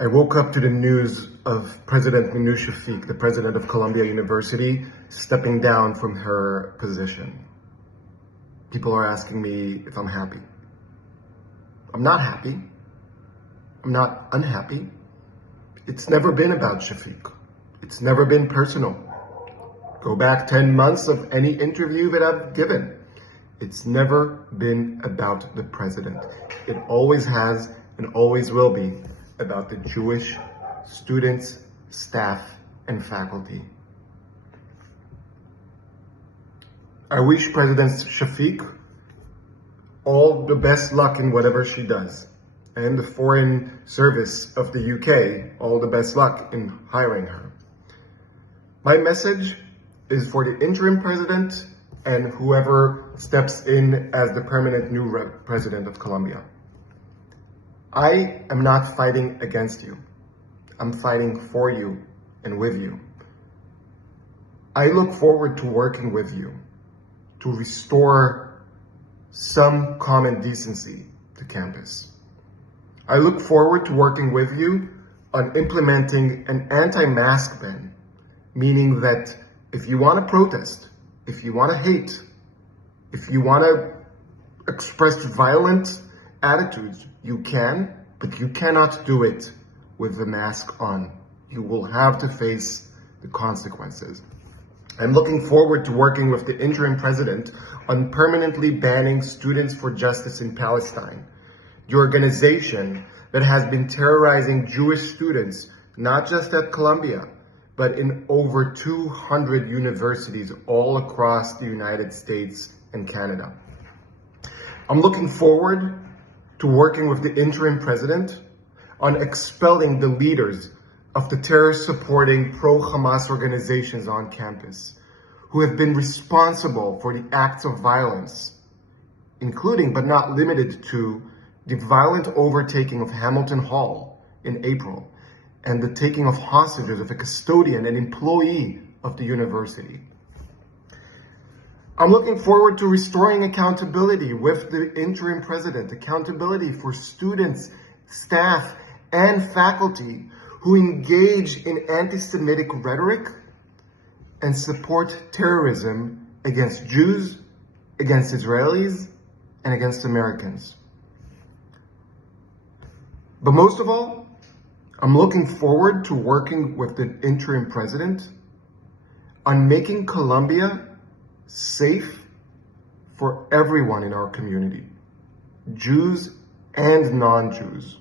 I woke up to the news of President Minouche Shafik, the president of Columbia University, stepping down from her position. People are asking me if I'm happy. I'm not happy. I'm not unhappy. It's never been about Shafik. It's never been personal. Go back 10 months of any interview that I've given. It's never been about the president. It always has and always will be about the Jewish students, staff, and faculty. I wish President Shafik all the best luck in whatever she does, and the Foreign Service of the UK all the best luck in hiring her. My message is for the interim president and whoever steps in as the permanent new president of Columbia. I am not fighting against you. I'm fighting for you and with you. I look forward to working with you to restore some common decency to campus. I look forward to working with you on implementing an anti-mask ban, meaning that if you want to protest, if you want to hate, if you want to express violent attitudes, you can, but you cannot do it with the mask on. You will have to face the consequences. I'm looking forward to working with the interim president on permanently banning Students for Justice in Palestine, the organization that has been terrorizing Jewish students, not just at Columbia, but in over 200 universities all across the United States and Canada. I'm looking forward to working with the interim president on expelling the leaders of the terror-supporting pro-Hamas organizations on campus, who have been responsible for the acts of violence, including but not limited to the violent overtaking of Hamilton Hall in April and the taking of hostages of a custodian and employee of the university. I'm looking forward to restoring accountability with the interim president, accountability for students, staff, and faculty who engage in anti-Semitic rhetoric and support terrorism against Jews, against Israelis, and against Americans. But most of all, I'm looking forward to working with the interim president on making Columbia safe for everyone in our community, Jews and non-Jews.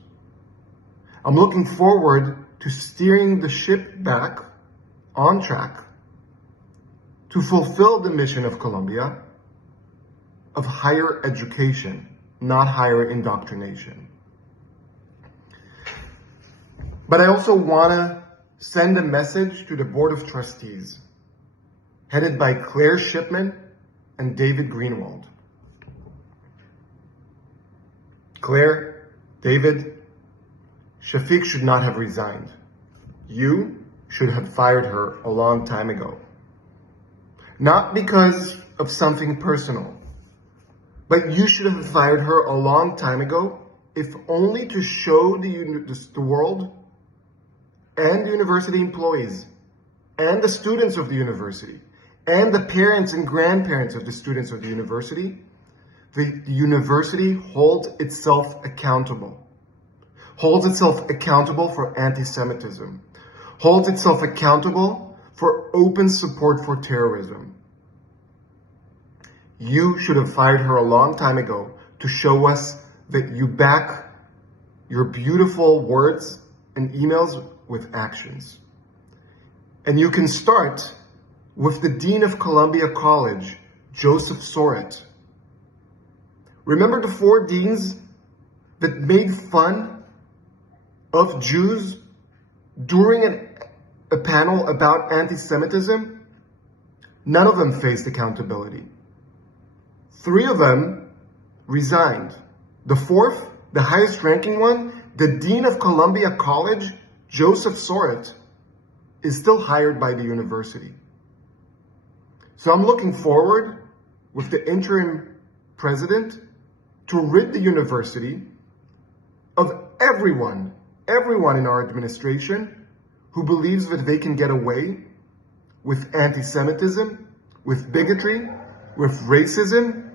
I'm looking forward to steering the ship back on track to fulfill the mission of Columbia of higher education, not higher indoctrination. But I also want to send a message to the Board of Trustees, headed by Claire Shipman and David Greenwald. Claire, David, Shafik should not have resigned. You should have fired her a long time ago. Not because of something personal, but you should have fired her a long time ago, if only to show the world and the university employees and the students of the university and the parents and grandparents of the students of the university, the university holds itself accountable. Holds itself accountable for anti-Semitism. Holds itself accountable for open support for terrorism. You should have fired her a long time ago to show us that you back your beautiful words and emails with actions. And you can start with the Dean of Columbia College, Joseph Soret. Remember the 4 deans that made fun of Jews during a panel about anti-Semitism? None of them faced accountability. 3 of them resigned. The 4th, the highest ranking one, the Dean of Columbia College, Joseph Soret, is still hired by the university. So I'm looking forward with the interim president to rid the university of everyone everyone in our administration who believes that they can get away with anti-Semitism, with bigotry, with racism,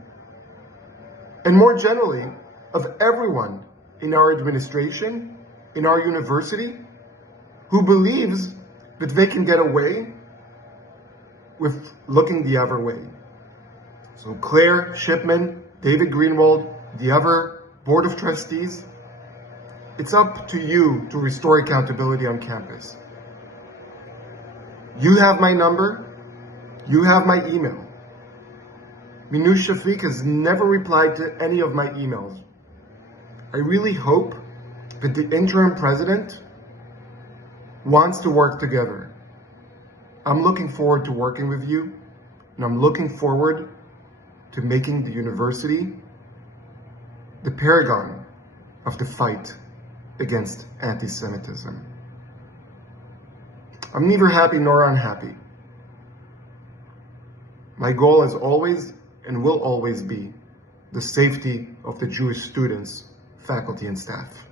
and more generally, of everyone in our administration, in our university, who believes that they can get away with looking the other way. So Claire Shipman, David Greenwald, the other Board of Trustees, it's up to you to restore accountability on campus. You have my number, you have my email. Minouche Shafik has never replied to any of my emails. I really hope that the interim president wants to work together. I'm looking forward to working with you, and I'm looking forward to making the university the paragon of the fight against anti-Semitism. I'm neither happy nor unhappy. My goal is always and will always be the safety of the Jewish students, faculty, and staff.